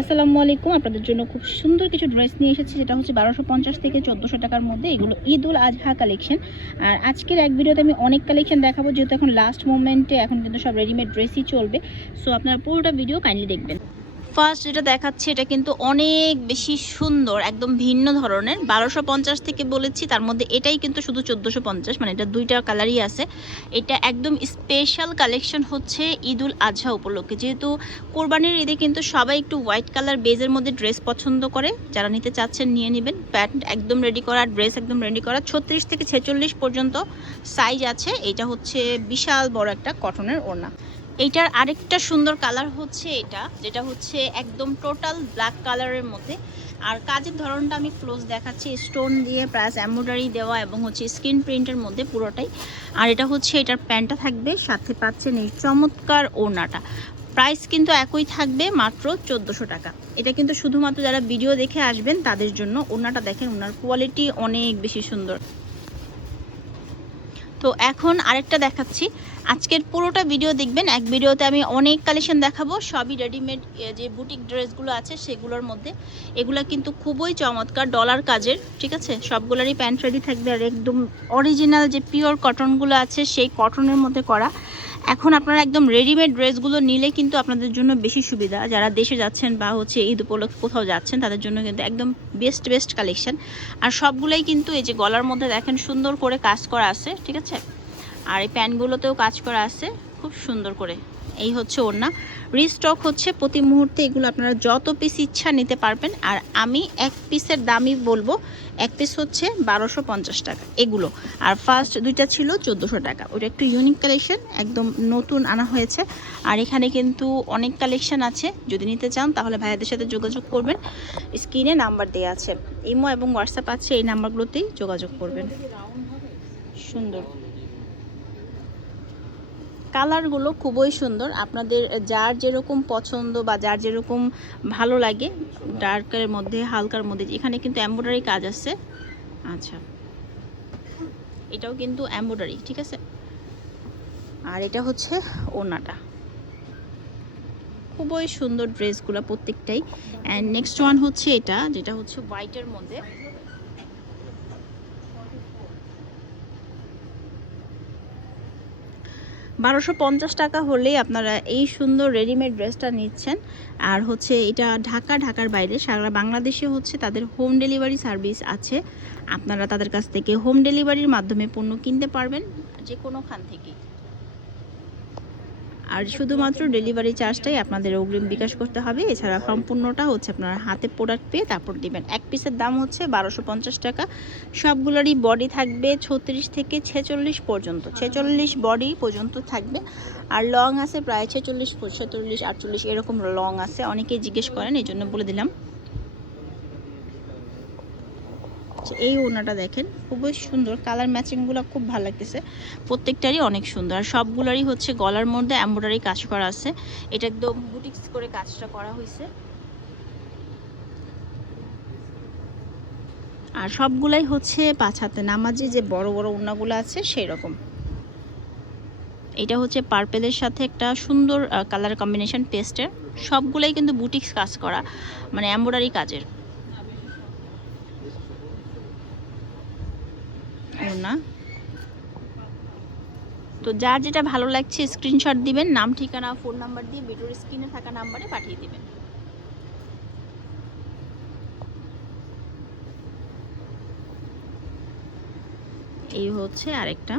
আসসালামু আলাইকুম। আপনাদের জন্য খুব সুন্দর কিছু ড্রেস নিয়ে এসেছি। যেটা হচ্ছে বারোশো পঞ্চাশ থেকে চোদ্দোশো টাকার মধ্যে। এগুলো ঈদ উল আজহা কালেকশন আর আজকের এক ভিডিওতে আমি অনেক কালেকশন দেখাবো, যেহেতু এখন লাস্ট মোমেন্টে এখন কিন্তু সব রেডিমেড ড্রেসই চলবে। সো আপনারা পুরোটা ভিডিও কাইন্ডলি দেখবেন। ফার্স্ট যেটা দেখাচ্ছি, এটা কিন্তু অনেক বেশি সুন্দর, একদম ভিন্ন ধরনের। বারোশো পঞ্চাশ থেকে বলেছি, তার মধ্যে এটাই কিন্তু শুধু চোদ্দোশো পঞ্চাশ মানে এটা দুইটা কালারই আছে। এটা একদম স্পেশাল কালেকশন হচ্ছে ঈদ উল আজহা উপলক্ষে। যেহেতু কোরবানির ঈদে কিন্তু সবাই একটু হোয়াইট কালার বেজের মধ্যে ড্রেস পছন্দ করে। যারা নিতে চাচ্ছেন নিয়ে নেবেন। প্যান্ট একদম রেডি করা ড্রেস একদম রেডি করা। ছত্রিশ থেকে ছেচল্লিশ পর্যন্ত সাইজ আছে। এটা হচ্ছে বিশাল বড় একটা কটনের ওড়না। এইটার আরেকটা সুন্দর কালার হচ্ছে এটা, যেটা হচ্ছে একদম টোটাল ব্ল্যাক কালারের মধ্যে। আর কাজের ধরনটা আমি ক্লোজ দেখাচ্ছি স্টোন দিয়ে প্লাস এমব্রয়ডারি দেওয়া এবং হচ্ছে স্ক্রিন প্রিন্টের মধ্যে পুরোটাই। আর এটা হচ্ছে এটার প্যান্টটা থাকবে, সাথে পাচ্ছেন এই চমৎকার ওড়নাটা। প্রাইস কিন্তু একই থাকবে মাত্র চোদ্দোশো টাকা। এটা কিন্তু শুধুমাত্র যারা ভিডিও দেখে আসবেন, তাদের জন্য ওনাটা দেখেন, ওনার কোয়ালিটি অনেক বেশি সুন্দর। তো এখন আরেকটা দেখাচ্ছি। আজকের পুরোটা ভিডিও দেখবেন। এক ভিডিওতে আমি অনেক কালেকশন দেখাবো। সবই রেডিমেড যে বুটিক ড্রেসগুলো আছে সেগুলোর মধ্যে। এগুলো কিন্তু খুবই চমৎকার ডলার কাজের, ঠিক আছে? সবগুলোরই প্যান্ট রেডি থাকবে। আর একদম অরিজিনাল যে পিওর কটনগুলো আছে, সেই কটনের মধ্যে করা। এখন আপনারা একদম রেডিমেড ড্রেসগুলো নিলে কিন্তু আপনাদের জন্য বেশি সুবিধা। যারা দেশে যাচ্ছেন বা হচ্ছে ঈদ উপলক্ষে কোথাও যাচ্ছেন, তাদের জন্য কিন্তু একদম বেস্ট বেস্ট কালেকশন আর সবগুলোই কিন্তু এই যে গলার মধ্যে দেখেন সুন্দর করে কাজ করা আছে, ঠিক আছে? আর এই প্যান্টগুলোতেও কাজ করা আছে, খুব সুন্দর করে। এই হচ্ছে ওড়না। রিস্টক হচ্ছে প্রতি মুহূর্তে এগুলো আপনারা যত পিস ইচ্ছা নিতে পারবেন। আর আমি এক পিসের দামই বলব, এক পিস হচ্ছে বারোশো পঞ্চাশ টাকা এগুলো। আর ফার্স্ট দুইটা ছিল চোদ্দোশো টাকা। ওটা একটু ইউনিক কালেকশন একদম নতুন আনা হয়েছে। আর এখানে কিন্তু অনেক কালেকশন আছে। যদি নিতে চান তাহলে ভাইয়াদের সাথে যোগাযোগ করবেন। স্ক্রিনে নাম্বার দেওয়া আছে। ইমো এবং হোয়াটসঅ্যাপ আছে, এই নাম্বারগুলোতেই যোগাযোগ করবেন। সুন্দর। কালারগুলো খুবই সুন্দর। আপনাদের যার যেরকম পছন্দ বা যার যেরকম ভালো লাগে, ডার্কের মধ্যে, হালকার মধ্যে, এখানে কিন্তু এম্ব্রয়ডারি কাজ আছে। আচ্ছা। এটাও কিন্তু এম্ব্রয়ডারি, ঠিক আছে? আর এটা হচ্ছে ওনাটা খুবই সুন্দর ড্রেসগুলো প্রত্যেকটাই। অ্যান্ড নেক্সট ওয়ান হচ্ছে এটা, যেটা হচ্ছে হোয়াইটের মধ্যে। বারোশো পঞ্চাশ টাকা হলেই আপনারা এই সুন্দর রেডিমেড ড্রেসটা নিচ্ছেন। আর হচ্ছে এটা ঢাকা, ঢাকার বাইরে, সারা বাংলাদেশে হচ্ছে তাদের হোম ডেলিভারি সার্ভিস আছে। আপনারা তাদের কাছ থেকে হোম ডেলিভারির মাধ্যমে পণ্য কিনতে পারবেন যে কোনোখান থেকেই। আর শুধুমাত্র ডেলিভারি চার্জটাই আপনাদের অগ্রিম বিকাশ করতে হবে। এছাড়া সম্পূর্ণটা হচ্ছে আপনারা হাতে প্রোডাক্ট পেয়ে তারপর দেবেন। এক পিসের দাম হচ্ছে বারোশো পঞ্চাশ টাকা। সবগুলোরই বডি থাকবে ছত্রিশ থেকে ছেচল্লিশ পর্যন্ত। ছেচল্লিশ বডি পর্যন্ত থাকবে। আর লং আছে প্রায় ছেচল্লিশ ছেচল্লিশ আটচল্লিশ এরকম লং আছে। অনেকেই জিজ্ঞেস করেন এই জন্য বলে দিলাম আচ্ছা, এই ওনাটা দেখেন, খুবই সুন্দর। কালার ম্যাচিংগুলো খুব ভালো লাগতেছে। প্রত্যেকটারই অনেক সুন্দর। আর সবগুলোরই হচ্ছে গলার মধ্যে এমব্রয়ডারি কাজ করা আছে। এটা একদম বুটিক্স করে কাজটা করা হয়েছে। আর সবগুলাই হচ্ছে পাঁচ হাতে নামাজি, যে বড় বড় ওড়নাগুলো আছে সেই রকম এটা হচ্ছে পার্পেলের সাথে একটা সুন্দর কালার কম্বিনেশন পেস্টের সবগুলাই কিন্তু বুটিক্স কাজ করা মানে এমব্রয়ডারি কাজের। ওড়না তো যার যেটা ভালো লাগছে স্ক্রিনশট দিবেন, নাম, ঠিকানা ফোন নাম্বার দিয়ে ভিডিওর স্ক্রিনে থাকা নাম্বারে পাঠিয়ে দিবেন। এই হচ্ছে আরেকটা।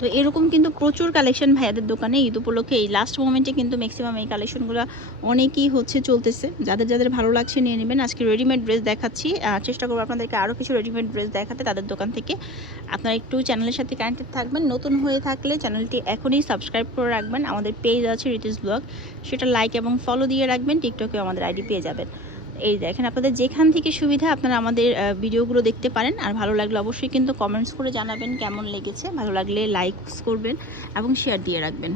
তো এরকম কিন্তু প্রচুর কালেকশন ভাইয়াদের দোকানে ঈদ উপলক্ষে। এই লাস্ট মোমেন্টে কিন্তু ম্যাক্সিমাম এই কালেকশনগুলো অনেকই হচ্ছে চলতেছে। যাদের যাদের ভালো লাগছে নিয়ে নেবেন। আজকে রেডিমেড ড্রেস দেখাচ্ছি। চেষ্টা করব আপনাদেরকে আরও কিছু রেডিমেড ড্রেস দেখাতে তাদের দোকান থেকে। আপনারা একটু চ্যানেলের সাথে কানেক্টেড থাকবেন। নতুন হয়ে থাকলে চ্যানেলটি এখনই সাবস্ক্রাইব করে রাখবেন। আমাদের পেজ আছে রিতিস ব্লগ। সেটা লাইক এবং ফলো দিয়ে রাখবেন। টিকটকে আমাদের আইডি পেয়ে যাবেন। এই দেখেন, আপনাদের যেখান থেকে সুবিধা আপনারা আমাদের ভিডিওগুলো দেখতে পারেন। আর ভালো লাগলে অবশ্যই কিন্তু কমেন্টস করে জানাবেন কেমন লেগেছে। ভালো লাগলে লাইকস করবেন এবং শেয়ার দিয়ে রাখবেন।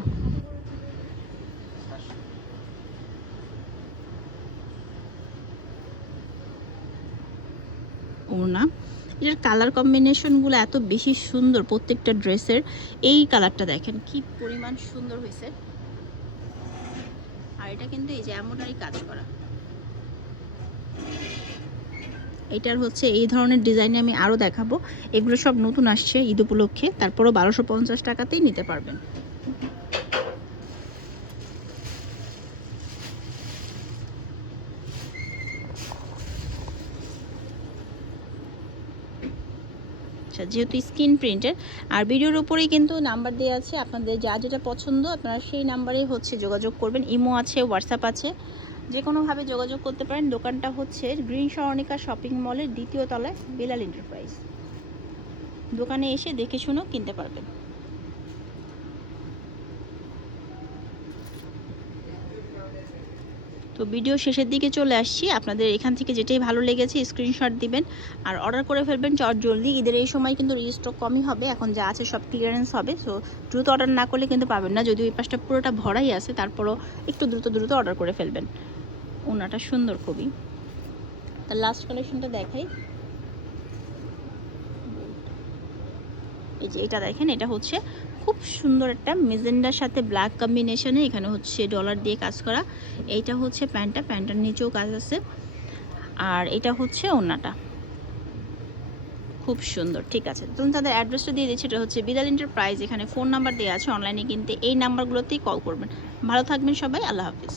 ওড়না, এটার কালার কম্বিনেশনগুলো এত বেশি সুন্দর প্রত্যেকটা ড্রেসের। এই কালারটা দেখেন, কি পরিমাণ সুন্দর হয়েছে। আর এটা কিন্তু এই যে এমনটারই কাজ করা। এটার হচ্ছে এই ধরনের ডিজাইনে আমি আরও দেখাবো। এগুলো সব নতুন আসছে ঈদ উপলক্ষে, তারপরও বারোশো পঞ্চাশ টাকাতেই নিতে পারবেন। আচ্ছা যেহেতু স্ক্রিন প্রিন্টের, আর ভিডিওর উপরেই কিন্তু নাম্বার দেওয়া আছে, আপনাদের যা যেটা পছন্দ, আপনারা সেই নাম্বারে হচ্ছে যোগাযোগ করবেন। ইমো আছে, হোয়াটসঅ্যাপ আছে। যে কোনোভাবে যোগাযোগ করতে পারেন। দোকানটা হচ্ছে গ্রিন স্বর্ণিকা শপিং মলের দ্বিতীয় তলায় বেলাল এন্টারপ্রাইজ। দোকানে এসে দেখে শুনেও কিনতে পারবেন। তো ভিডিও শেষের দিকে চলে আসছি। আপনাদের এখান থেকে যেটাই ভালো লেগেছে স্ক্রিনশট দিবেন আর অর্ডার করে ফেলবেন। চট জলদি। ঈদের এই সময় কিন্তু রিস্টক কমই হবে। এখন যা আছে সব ক্লিয়ারেন্স হবে। সো দ্রুত অর্ডার না করলে কিন্তু পাবেন না। যদিও এই পাশটা পুরোটা ভরাই আছে, তারপরও একটু দ্রুত দ্রুত অর্ডার করে ফেলবেন। ওনাটা সুন্দর খুবই তার লাস্ট কালেকশনটা দেখাই। এই যে এটা দেখেন, এটা হচ্ছে খুব সুন্দর একটা মেজেন্ডার সাথে ব্ল্যাক কম্বিনেশনে এখানে হচ্ছে ডলার দিয়ে কাজ করা। এইটা হচ্ছে প্যান্টটা, প্যান্টটার নিচেও কাজ আছে। আর এটা হচ্ছে ওনাটা খুব সুন্দর, ঠিক আছে। তুমি তাদের অ্যাড্রেসটা দিয়ে দিচ্ছি, এটা হচ্ছে বিদাল এন্টারপ্রাইজ এখানে ফোন নাম্বার দেওয়া আছে অনলাইনে কিনতে এই নাম্বারগুলোতেই কল করবেন। ভালো থাকবেন সবাই, আল্লাহ হাফিজ।